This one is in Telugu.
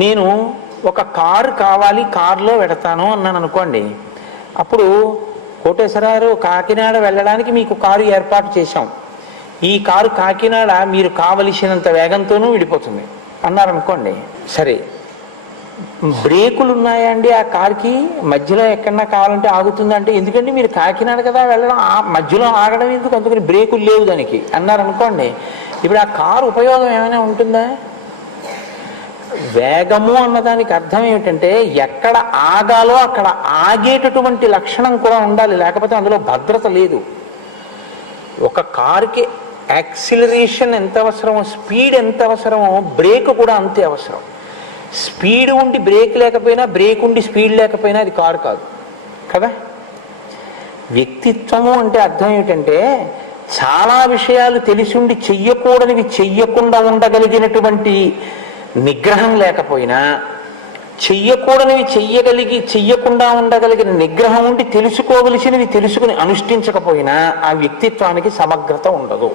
నేను ఒక కారు కావాలి, కారులో వెడతాను అన్నాను అనుకోండి. అప్పుడు కోటేశ్వరరావు కాకినాడ వెళ్ళడానికి మీకు కారు ఏర్పాటు చేశాం, ఈ కారు కాకినాడ మీరు కావలసినంత వేగంతోనూ విడిపోతుంది అన్నారనుకోండి. సరే, బ్రేకులు ఉన్నాయండి ఆ కారుకి, మధ్యలో ఎక్కడన్నా కావాలంటే ఆగుతుందంటే, ఎందుకంటే మీరు కాకినాడ కదా వెళ్ళడం, ఆ మధ్యలో ఆగడం ఎందుకు, అందుకని బ్రేకులు లేవు దానికి అన్నారనుకోండి. ఇప్పుడు ఆ కారు ఉపయోగం ఏమైనా ఉంటుందా? వేగము అన్నదానికి అర్థం ఏమిటంటే ఎక్కడ ఆగాలో అక్కడ ఆగేటటువంటి లక్షణం కూడా ఉండాలి, లేకపోతే అందులో భద్రత లేదు. ఒక కారుకి యాక్సిలరేషన్ ఎంత అవసరమో, స్పీడ్ ఎంత అవసరమో, బ్రేక్ కూడా అంతే అవసరం. స్పీడ్ ఉండి బ్రేక్ లేకపోయినా, బ్రేక్ ఉండి స్పీడ్ లేకపోయినా అది కారు కాదు కదా. వ్యక్తిత్వము అంటే అర్థం ఏమిటంటే చాలా విషయాలు తెలిసి ఉండి చెయ్యకూడనివి చెయ్యకుండా ఉండగలిగినటువంటి నిగ్రహం లేకపోయినా, చెయ్యకూడనివి చెయ్యకుండా ఉండగలిగిన నిగ్రహం ఉండి తెలుసుకోవలసినవి తెలుసుకుని అనుష్ఠించకపోయినా ఆ వ్యక్తిత్వానికి సమగ్రత ఉండదు.